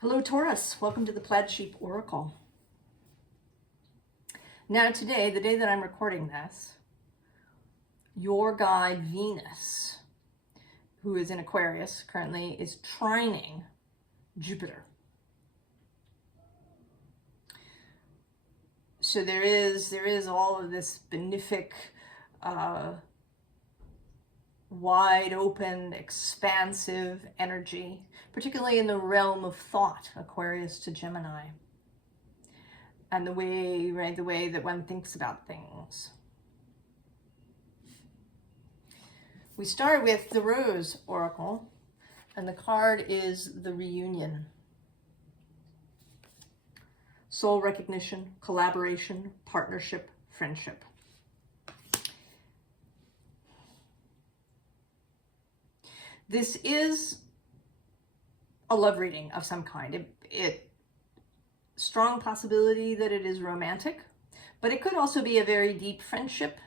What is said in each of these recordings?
Hello Taurus, welcome to the Plaid Sheep Oracle. Now today, the day that I'm recording this, your guide Venus, who is in Aquarius currently, is trining Jupiter. So there is all of this benefic, wide open, expansive energy, particularly in the realm of thought, Aquarius to Gemini, and the way that one thinks about things. We start with the Rose Oracle, and the card is the Reunion. Soul recognition, collaboration, partnership, friendship. This is a love reading of some kind. Strong possibility that it is romantic, but it could also be a very deep friendship.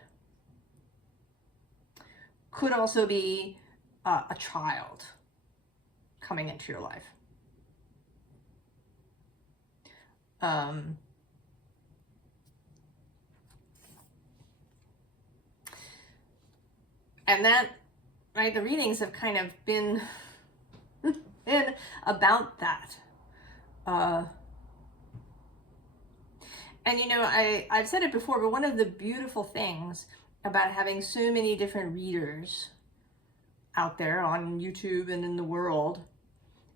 Could also be a child coming into your life. And that, right, the readings have kind of been about that. And you know, I've said it before, but one of the beautiful things about having so many different readers out there on YouTube and in the world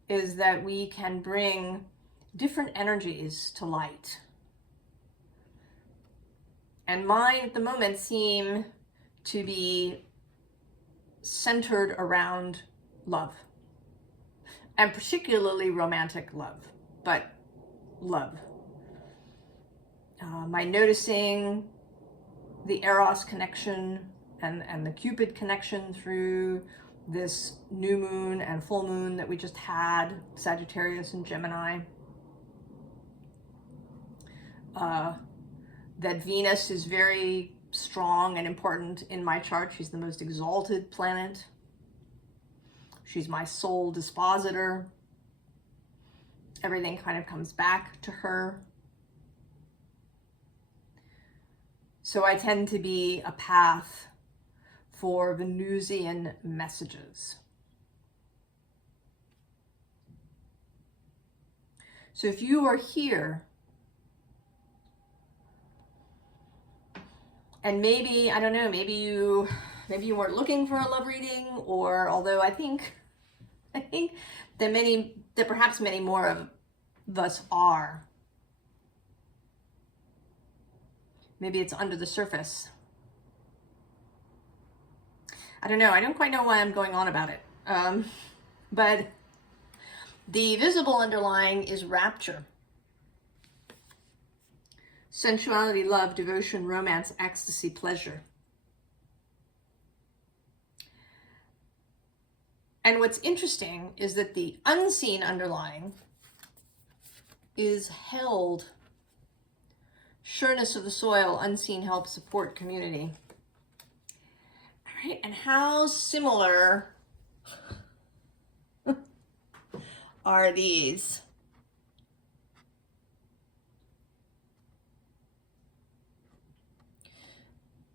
is that we can bring different energies to light. And mine at the moment seem to be centered around love, and particularly romantic love, but love. My noticing the Eros connection and the Cupid connection through this new moon and full moon that we just had, Sagittarius and Gemini. That Venus is very strong and important in my chart. She's the most exalted planet. She's my soul dispositor. Everything kind of comes back to her. So I tend to be a path for Venusian messages. So if you are here, and maybe, I don't know, maybe you weren't looking for a love reading, or although I think that perhaps many more of us are. Maybe it's under the surface. I don't know. I don't quite know why I'm going on about it. But the visible underlying is rapture. Sensuality, love, devotion, romance, ecstasy, pleasure. And what's interesting is that the unseen underlying is held. Sureness of the soil, unseen help, support, community. All right, and how similar are these?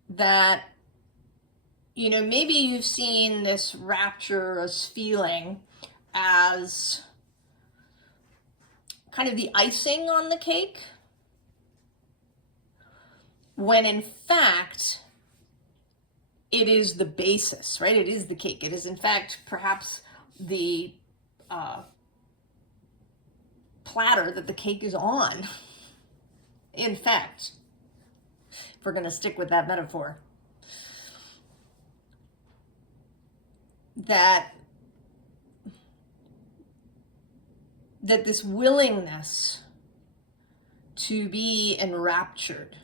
That, you know, maybe you've seen this rapturous feeling as kind of the icing on the cake, when in fact it is the basis, right? It is the cake. It is in fact perhaps the platter that the cake is on. In fact, if we're going to stick with that metaphor, that this willingness to be enraptured,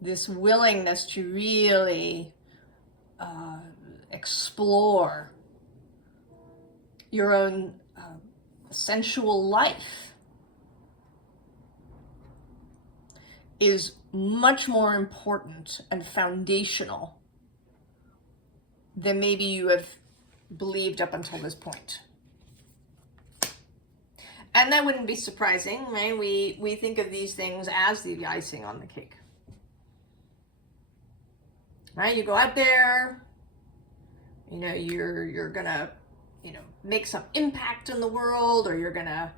this willingness to really explore your own sensual life is much more important and foundational than maybe you have believed up until this point. And that wouldn't be surprising, right? We think of these things as the icing on the cake. Right? You go out there, you know, you're gonna, you know, make some impact in the world, or you're gonna,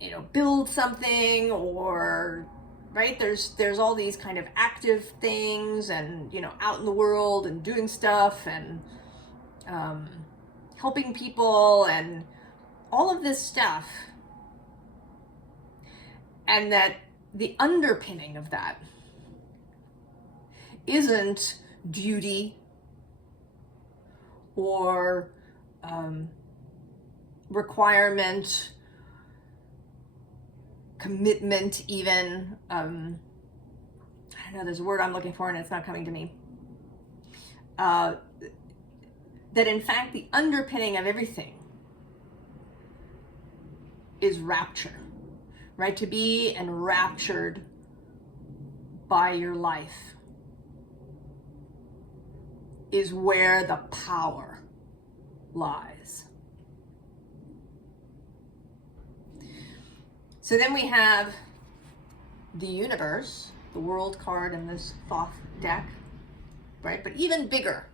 you know, build something, or right, there's all these kind of active things, and you know, out in the world and doing stuff, and helping people, and all of this stuff. And that the underpinning of that isn't duty or requirement, commitment, even. I don't know, there's a word I'm looking for and it's not coming to me. That in fact, the underpinning of everything is rapture, right? To be enraptured by your life is where the power lies. So then we have the universe, the world card in this Thoth deck, right? But even bigger.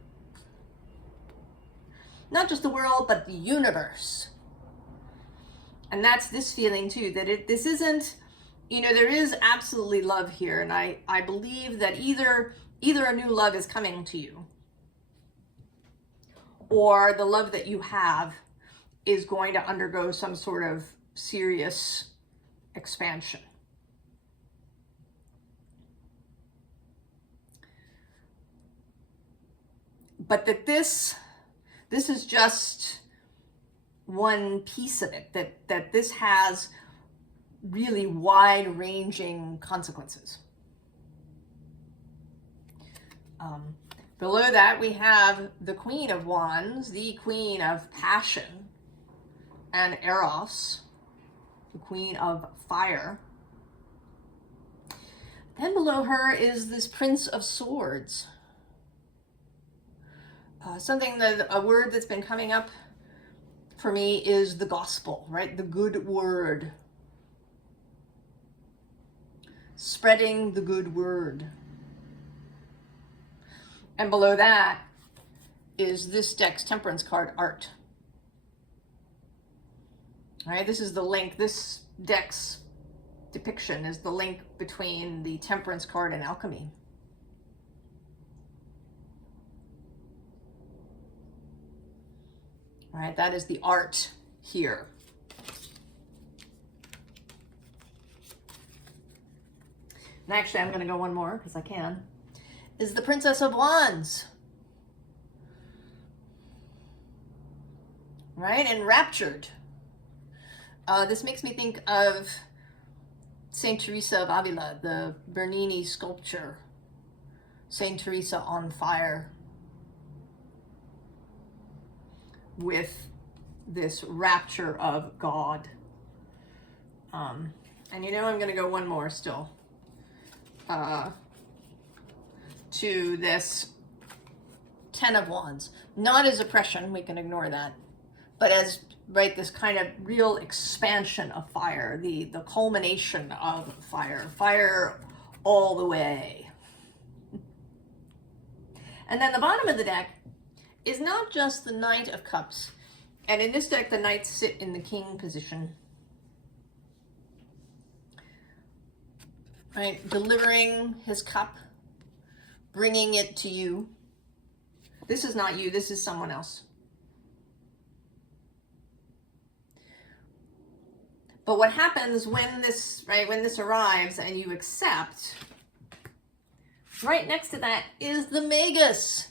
Not just the world, but the universe. And that's this feeling too, that this isn't, you know, there is absolutely love here. And I believe that either a new love is coming to you, or the love that you have is going to undergo some sort of serious expansion. But that this is just one piece of it, that this has really wide-ranging consequences. Below that, we have the Queen of Wands, the Queen of Passion, and Eros, the Queen of Fire. Then below her is this Prince of Swords. A word that's been coming up for me is the gospel, right? The good word. Spreading the good word. And below that is this deck's Temperance card, Art. All right, this is the link. This deck's depiction is the link between the Temperance card and alchemy. All right, that is the art here. And actually, I'm going to go one more because I can. Is the Princess of Wands. Right? Enraptured. This makes me think of Saint Teresa of Avila, the Bernini sculpture. Saint Teresa on fire. With this rapture of God. And you know, I'm going to go one more still. To this Ten of Wands. Not as oppression, we can ignore that, but as, right, this kind of real expansion of fire, the culmination of fire all the way. And then the bottom of the deck is not just the Knight of Cups, and in this deck the knights sit in the king position, right, delivering his cup, bringing it to you. This is not you, this is someone else. But what happens when this, right, when this arrives and you accept, right next to that is the Magus.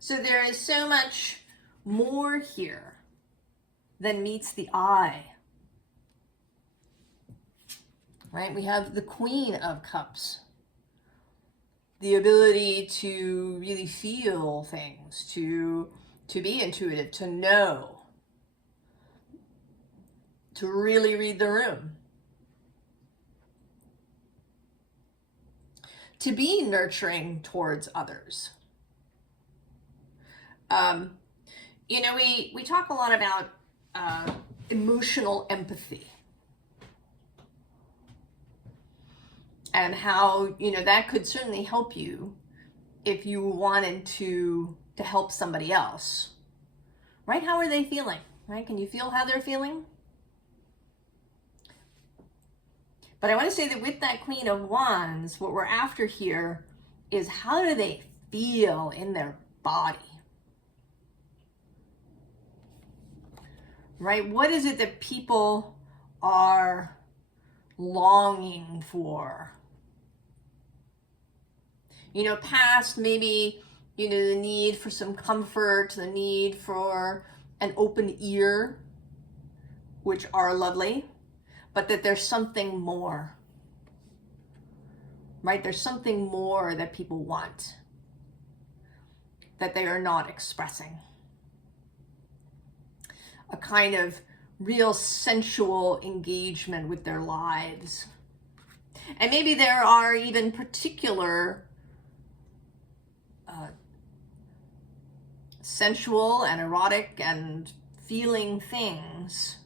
So there is so much more here than meets the eye. Right? We have the Queen of Cups. The ability to really feel things, to be intuitive, to know, to really read the room, to be nurturing towards others. You know, we talk a lot about emotional empathy. And how, you know, that could certainly help you if you wanted to help somebody else. Right? How are they feeling? Right? Can you feel how they're feeling? But I want to say that with that Queen of Wands, what we're after here is how do they feel in their body? Right? What is it that people are longing for? You know, past maybe, you know, the need for some comfort, the need for an open ear, which are lovely, but that there's something more. Right? There's something more that people want that they are not expressing. A kind of real sensual engagement with their lives. And maybe there are even particular sensual and erotic and feeling things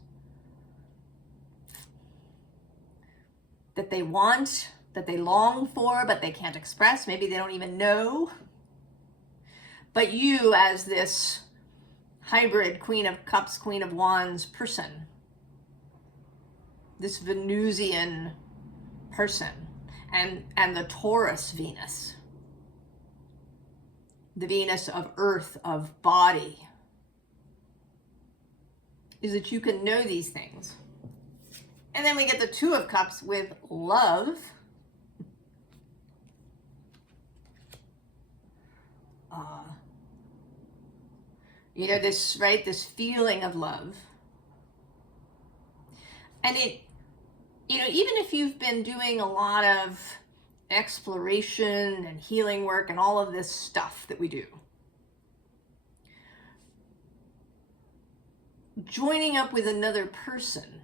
that they want, that they long for, but they can't express. Maybe they don't even know. But you, as this hybrid Queen of Cups, Queen of Wands person, this Venusian person, and the Taurus Venus, the Venus of earth, of body, is that you can know these things. And then we get the Two of Cups with love. You know, this, right, this feeling of love. And it, you know, even if you've been doing a lot of exploration and healing work and all of this stuff that we do, joining up with another person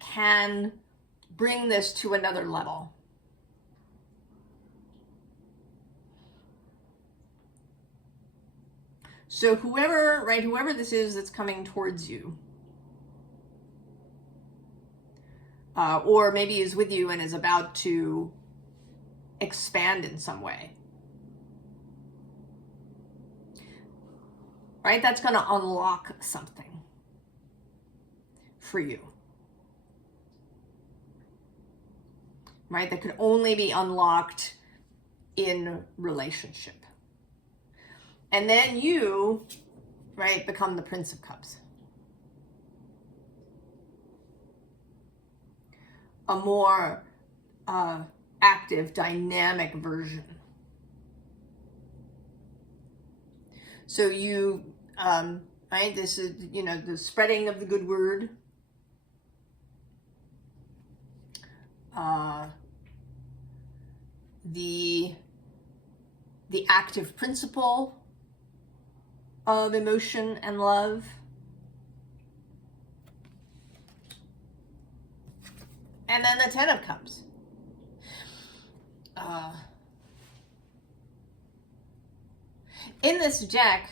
can bring this to another level. So whoever, right, whoever this is that's coming towards you, or maybe is with you and is about to expand in some way, right, that's going to unlock something for you, right, that could only be unlocked in relationship. And then you, right, become the Prince of Cups. A more active, dynamic version. So you, right, this is, you know, the spreading of the good word. The active principle of emotion and love. And then the Ten of Cups. In this deck,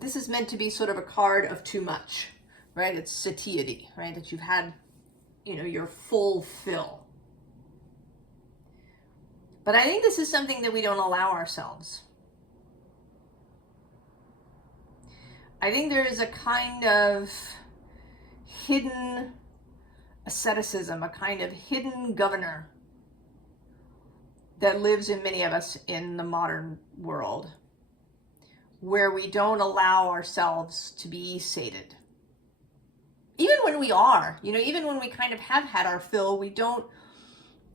this is meant to be sort of a card of too much, right? It's satiety, right? That you've had, you know, your full fill. But I think this is something that we don't allow ourselves. I think there is a kind of hidden asceticism, a kind of hidden governor that lives in many of us in the modern world, where we don't allow ourselves to be sated. Even when we are, you know, even when we kind of have had our fill, we don't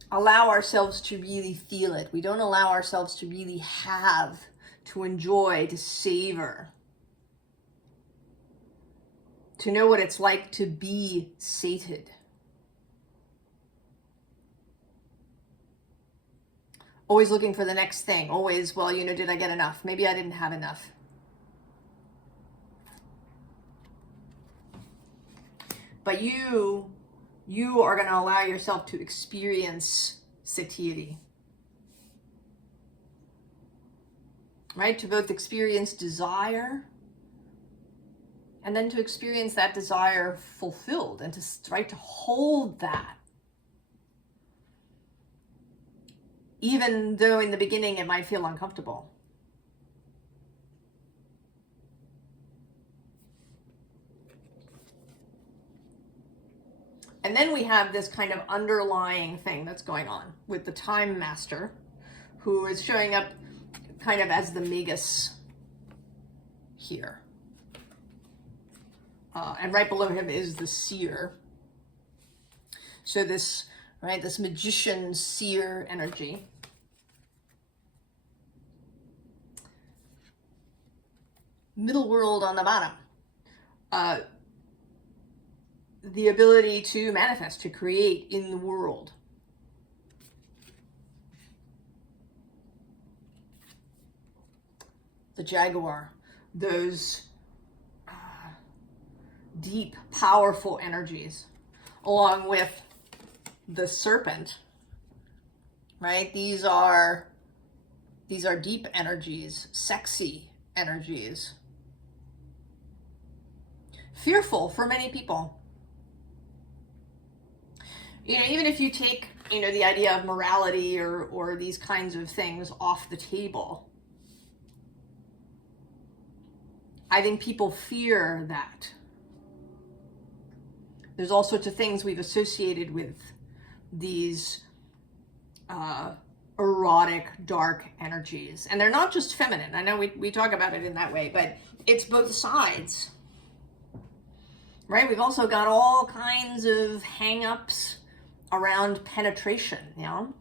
allow ourselves to really feel it. We don't allow ourselves to really have, to enjoy, to savor, to know what it's like to be sated. Always looking for the next thing. Always, well, you know, did I get enough? Maybe I didn't have enough. But you are going to allow yourself to experience satiety. Right? To both experience desire And then to experience that desire fulfilled and to try to hold that. Even though in the beginning it might feel uncomfortable. And then we have this kind of underlying thing that's going on with the Time Master, who is showing up kind of as the Magus here. And right below him is the Seer. So this, right, this magician seer energy. Middle world on the bottom. The ability to manifest, to create in the world. The Jaguar, those deep, powerful energies, along with the Serpent, right? These are deep energies, sexy energies. Fearful for many people. You know, even if you take, you know, the idea of morality or these kinds of things off the table, I think people fear that. There's all sorts of things we've associated with these erotic, dark energies. And they're not just feminine. I know we talk about it in that way, but it's both sides. Right? We've also got all kinds of hang-ups around penetration, you know?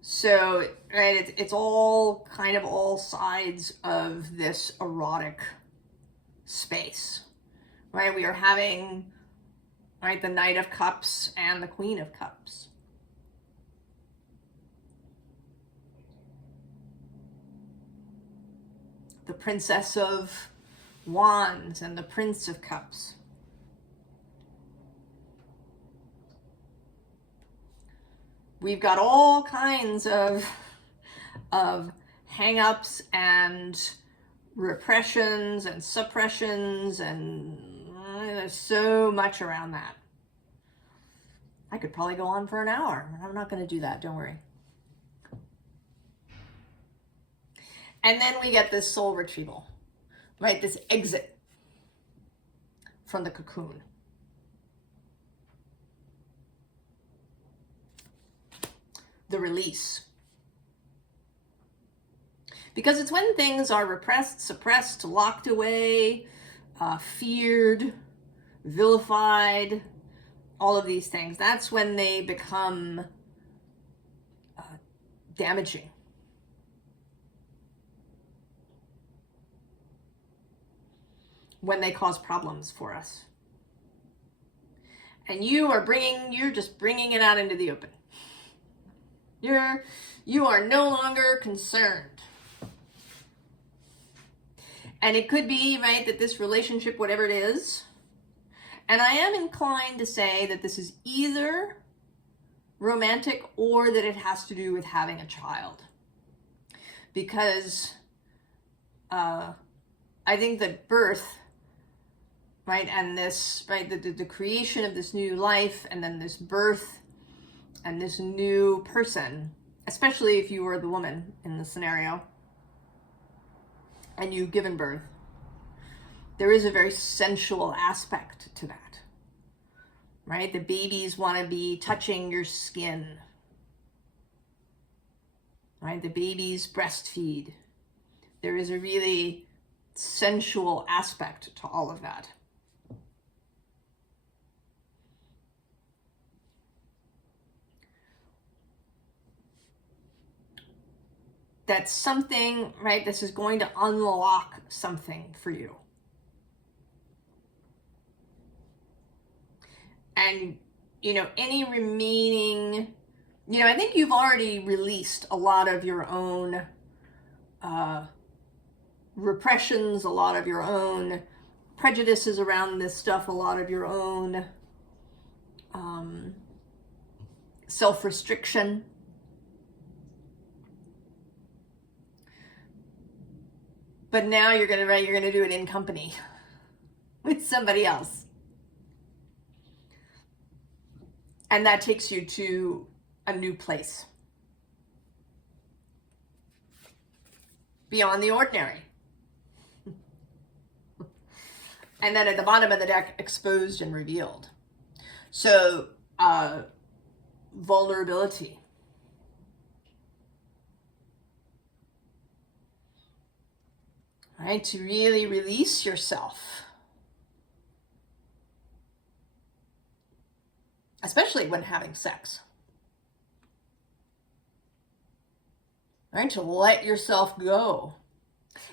So, right, it's all kind of all sides of this erotic space, right? We are having, right, the Knight of Cups and the Queen of Cups. The Princess of Wands and the Prince of Cups. We've got all kinds of hang-ups and repressions and suppressions, and there's so much around that. I could probably go on for an hour. I'm not going to do that, don't worry. And then we get this soul retrieval, right? This exit from the cocoon. The release. Because it's when things are repressed, suppressed, locked away, feared, vilified, all of these things. That's when they become damaging. When they cause problems for us. And you're just bringing it out into the open. You are no longer concerned. And it could be, right, that this relationship, whatever it is, and I am inclined to say that this is either romantic or that it has to do with having a child. Because I think that birth, right, and this, right, the creation of this new life, and then this birth and this new person, especially if you were the woman in the scenario and you've given birth, there is a very sensual aspect to that, right? The babies want to be touching your skin, right? The babies breastfeed. There is a really sensual aspect to all of that. That's something, right, this is going to unlock something for you. And, you know, any remaining, you know, I think you've already released a lot of your own repressions, a lot of your own prejudices around this stuff, a lot of your own self-restriction. but now you're gonna do it in company with somebody else. And that takes you to a new place. Beyond the ordinary. And then at the bottom of the deck, exposed and revealed. So, vulnerability. Right? To really release yourself. Especially when having sex. Right? To let yourself go.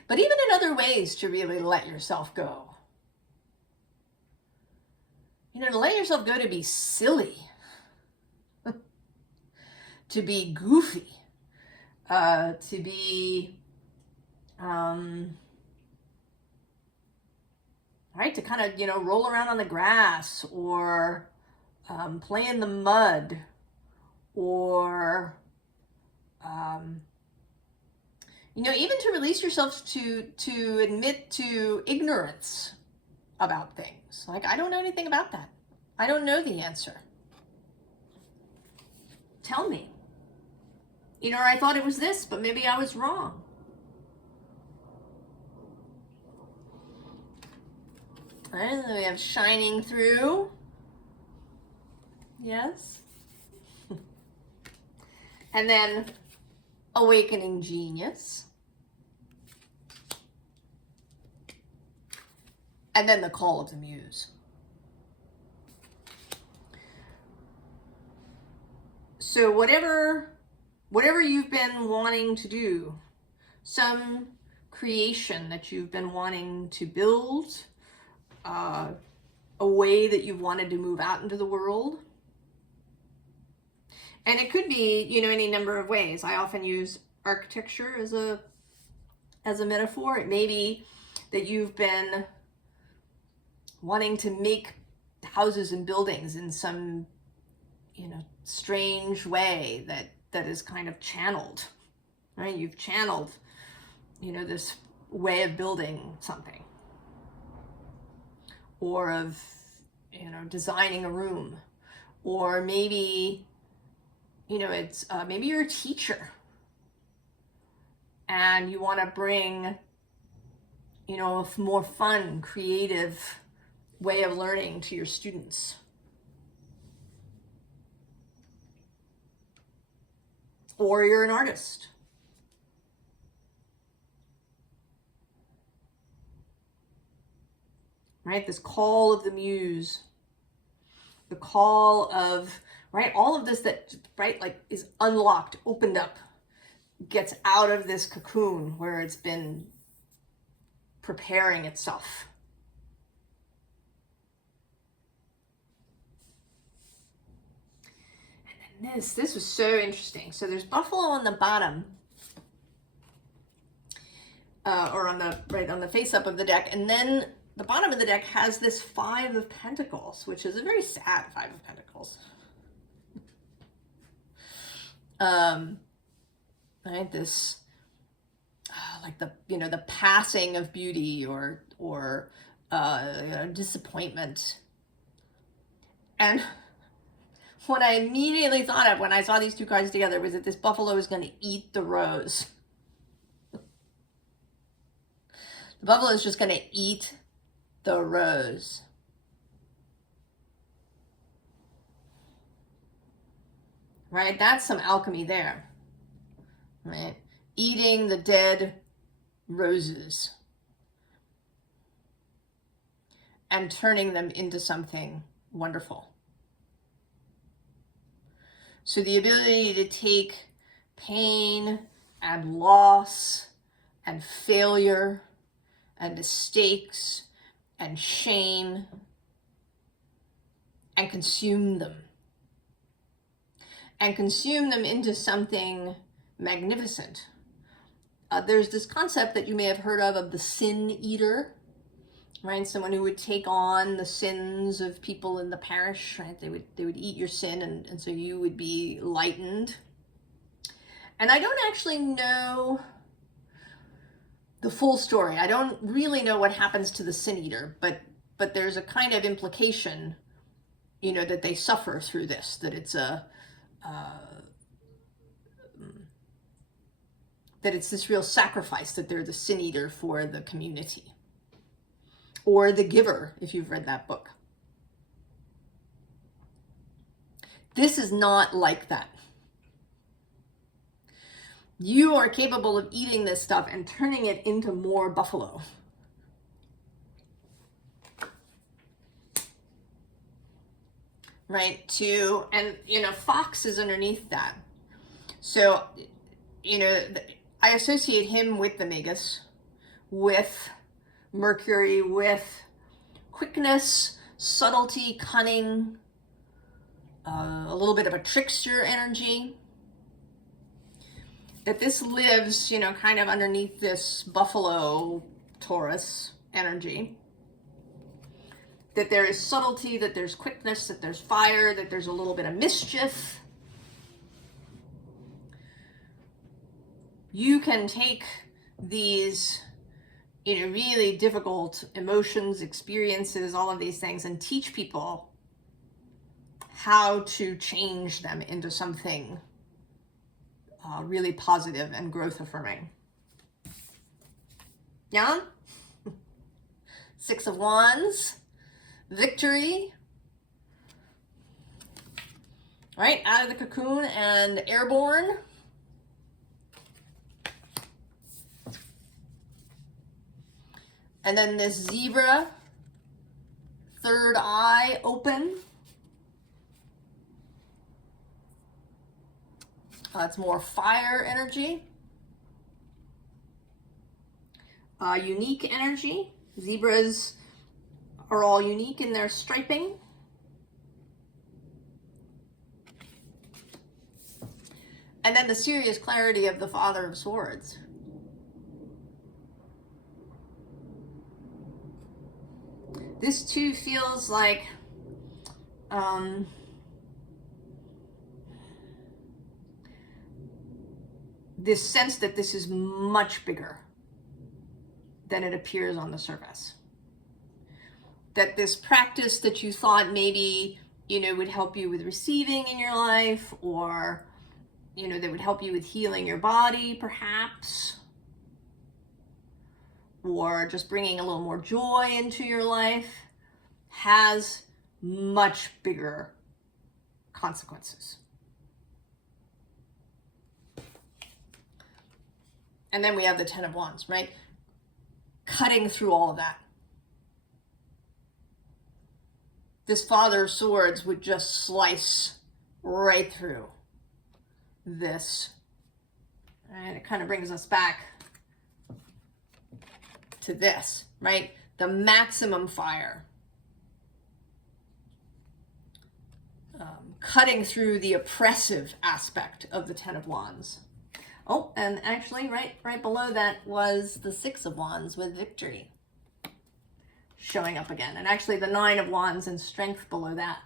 But even in other ways to really let yourself go. You know, to let yourself go, to be silly. To be goofy. To be, right? To kind of, you know, roll around on the grass, or play in the mud, or, you know, even to release yourself to admit to ignorance about things. Like, I don't know anything about that. I don't know the answer. Tell me. You know, I thought it was this, but maybe I was wrong. And then we have shining through. Yes. And then awakening genius. And then the call of the muse. So whatever you've been wanting to do, some creation that you've been wanting to build, a way that you've wanted to move out into the world. And it could be, you know, any number of ways. I often use architecture as a metaphor. It may be that you've been wanting to make houses and buildings in some, you know, strange way that is kind of channeled, right? You've channeled, you know, this way of building something, or of, you know, designing a room, or maybe, you know, it's maybe you're a teacher and you want to bring, you know, a more fun, creative way of learning to your students. Or you're an artist. Right? This call of the muse. The call of, right, all of this that, right, like is unlocked, opened up, gets out of this cocoon where it's been preparing itself. And then this was so interesting. So there's buffalo on the bottom, or on the face up of the deck, and then the bottom of the deck has this 5 of Pentacles, which is a very sad 5 of Pentacles. Right, this like the, you know, the passing of beauty, or you know, disappointment. And what I immediately thought of when I saw these two cards together was that this buffalo is going to eat the rose. The buffalo is just going to eat the rose. Right? That's some alchemy there. Right? Eating the dead roses and turning them into something wonderful. So the ability to take pain and loss and failure and mistakes and shame and consume them. And consume them into something magnificent. There's this concept that you may have heard of the sin eater, right? Someone who would take on the sins of people in the parish, right? They would eat your sin, and so you would be lightened. And I don't actually know the full story. I don't really know what happens to the Sin Eater, but there's a kind of implication, you know, that they suffer through this, that it's a that it's this real sacrifice, that they're the Sin Eater for the community, or the Giver, if you've read that book. This is not like that. You are capable of eating this stuff and turning it into more buffalo. Right? And, you know, fox is underneath that. So, you know, I associate him with the Magus, with Mercury, with quickness, subtlety, cunning, a little bit of a trickster energy. That this lives, you know, kind of underneath this buffalo Taurus energy. That there is subtlety, that there's quickness, that there's fire, that there's a little bit of mischief. You can take these, you know, really difficult emotions, experiences, all of these things, and teach people how to change them into something really positive and growth affirming. Yeah? Six of Wands, victory. Right, out of the cocoon and airborne. And then this zebra, third eye open. It's more fire energy. Unique energy. Zebras are all unique in their striping. And then the serious clarity of the Father of Swords. This too feels like this sense that this is much bigger than it appears on the surface. That this practice that you thought maybe, you know, would help you with receiving in your life, or, you know, that would help you with healing your body, perhaps, or just bringing a little more joy into your life, has much bigger consequences. And then we have the Ten of Wands, right? Cutting through all of that. This Father of Swords would just slice right through this. And it kind of brings us back to this, right? The maximum fire. Cutting through the oppressive aspect of the Ten of Wands. Oh, and actually right below that was the Six of Wands with victory showing up again. And actually the Nine of Wands and strength below that.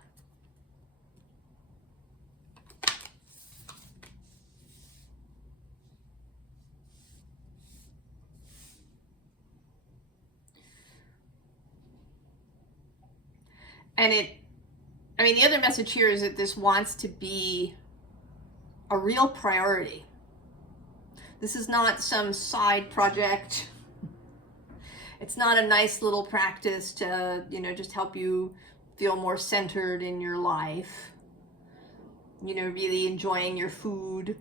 And the other message here is that this wants to be a real priority. This is not some side project. It's not a nice little practice to, you know, just help you feel more centered in your life. You know, really enjoying your food,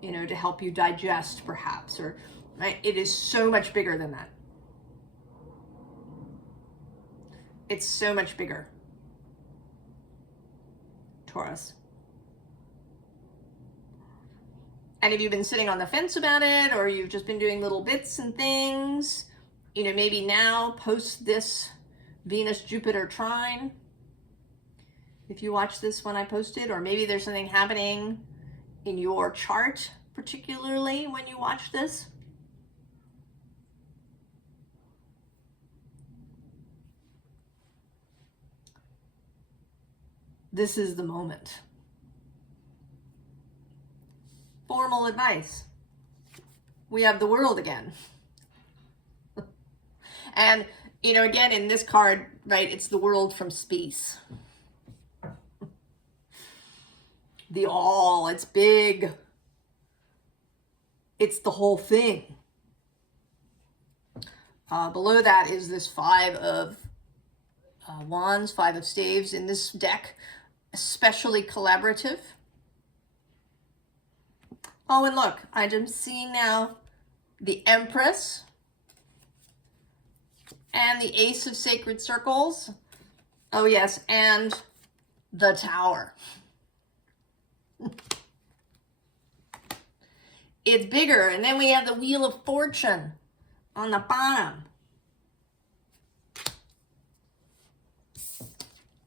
you know, to help you digest perhaps, or right? It is so much bigger than that. It's so much bigger. Taurus. And if you've been sitting on the fence about it, or you've just been doing little bits and things, you know, maybe now post this Venus-Jupiter trine, if you watch this when I post it, or maybe there's something happening in your chart, particularly when you watch this. This is the moment. Formal advice. We have the World again. And, you know, again, in this card, right, it's the world from space. The all, it's big. It's the whole thing. Below that is this Five of Wands, Five of Staves in this deck, especially collaborative. Oh, and look, I'm seeing now the Empress and the Ace of Sacred Circles. Oh yes, and the Tower. It's bigger. And then we have the Wheel of Fortune on the bottom.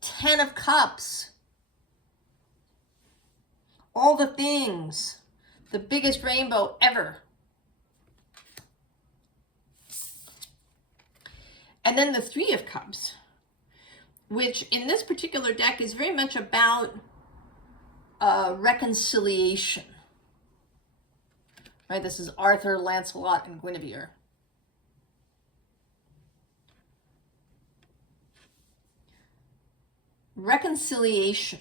10 of Cups. All the things. The biggest rainbow ever. And then the Three of Cups, which in this particular deck is very much about reconciliation. Right, this is Arthur, Lancelot, and Guinevere. Reconciliation.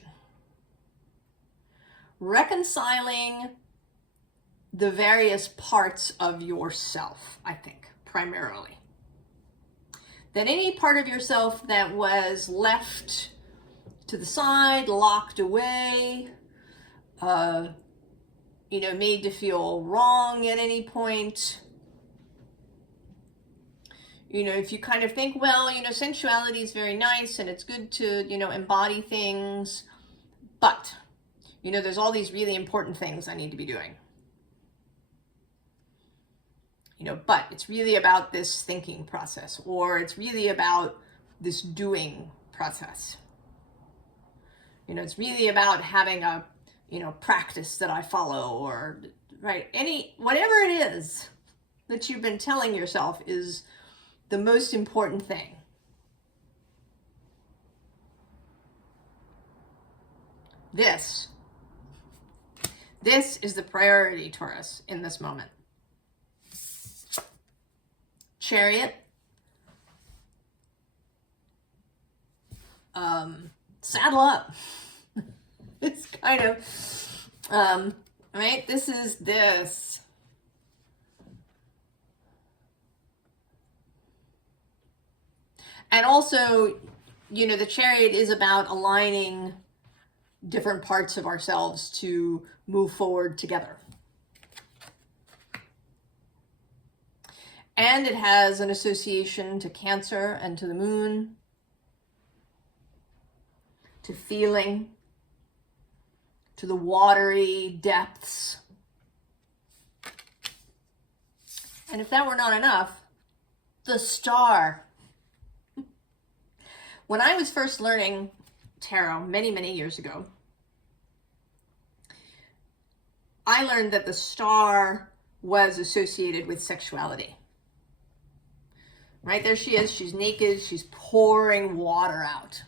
Reconciling the various parts of yourself, I think, primarily. That any part of yourself that was left to the side, locked away, you know, made to feel wrong at any point. You know, if you kind of think, well, you know, sensuality is very nice and it's good to, you know, embody things, but, you know, there's all these really important things I need to be doing. You know, but it's really about this thinking process, or it's really about this doing process. You know, it's really about having a, you know, practice that I follow, or, right, whatever it is that you've been telling yourself is the most important thing. This is the priority, Taurus, in this moment. Chariot. Saddle up. It's kind of, right? This is this. And also, you know, the Chariot is about aligning different parts of ourselves to move forward together. And it has an association to Cancer and to the moon, to feeling, to the watery depths. And if that were not enough, the star. When I was first learning tarot many, many years ago, I learned that the star was associated with sexuality. Right, there she is, she's naked, she's pouring water out.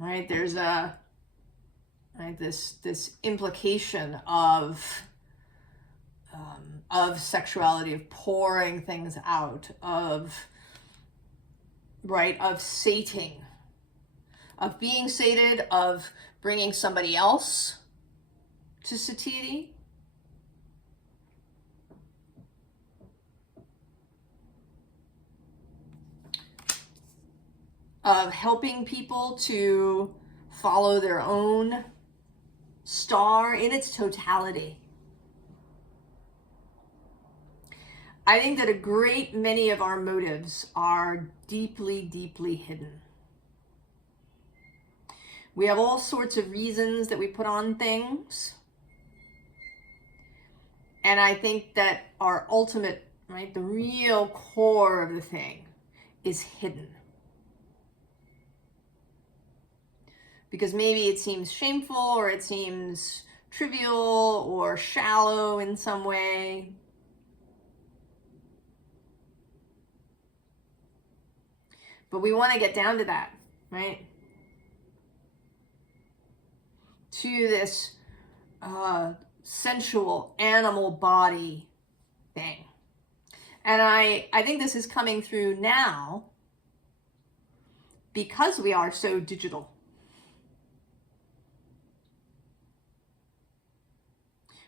Right, there's a, right, this implication of sexuality, of pouring things out, of, right, of sating, of being sated, of bringing somebody else to satiety. Of helping people to follow their own star in its totality. I think that a great many of our motives are deeply, deeply hidden. We have all sorts of reasons that we put on things. And I think that our ultimate, right, the real core of the thing is hidden. Because maybe it seems shameful, or it seems trivial or shallow in some way. But we want to get down to that, right? To this sensual animal body thing. And I think this is coming through now because we are so digital.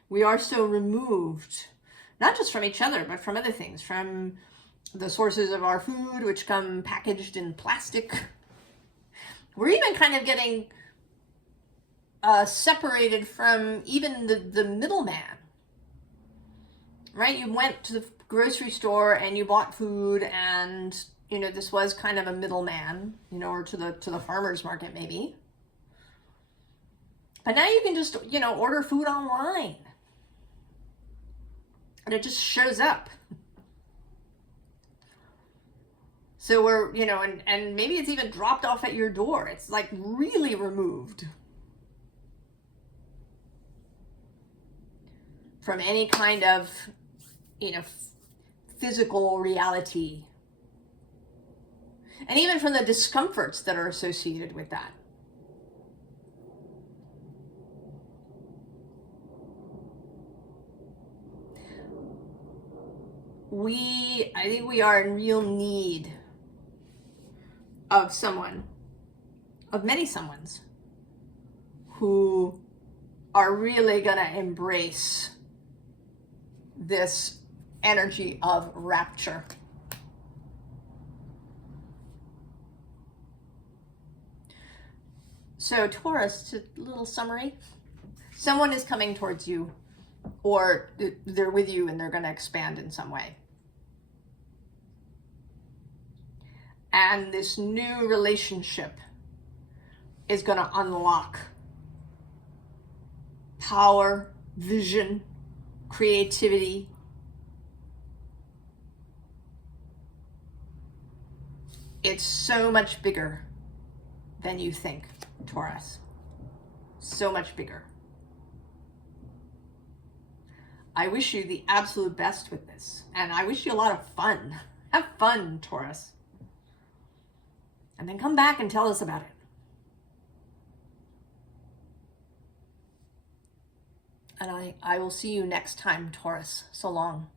We are so removed, not just from each other, but from other things, from the sources of our food, which come packaged in plastic. We're even kind of getting separated from even the middleman, right? You went to the grocery store and you bought food, and you know, this was kind of a middleman, you know, or to the farmer's market maybe. But now you can just, you know, order food online. And it just shows up. So we're, you know, and maybe it's even dropped off at your door. It's like really removed from any kind of, you know, physical reality. And even from the discomforts that are associated with that. I think we are in real need of someone, of many someones, who are really going to embrace this energy of rapture. So Taurus, a little summary. Someone is coming towards you, or they're with you and they're going to expand in some way. And this new relationship is going to unlock power, vision, creativity. It's so much bigger than you think, Taurus. So much bigger. I wish you the absolute best with this. And I wish you a lot of fun. Have fun, Taurus. And then come back and tell us about it. And I will see you next time, Taurus. So long.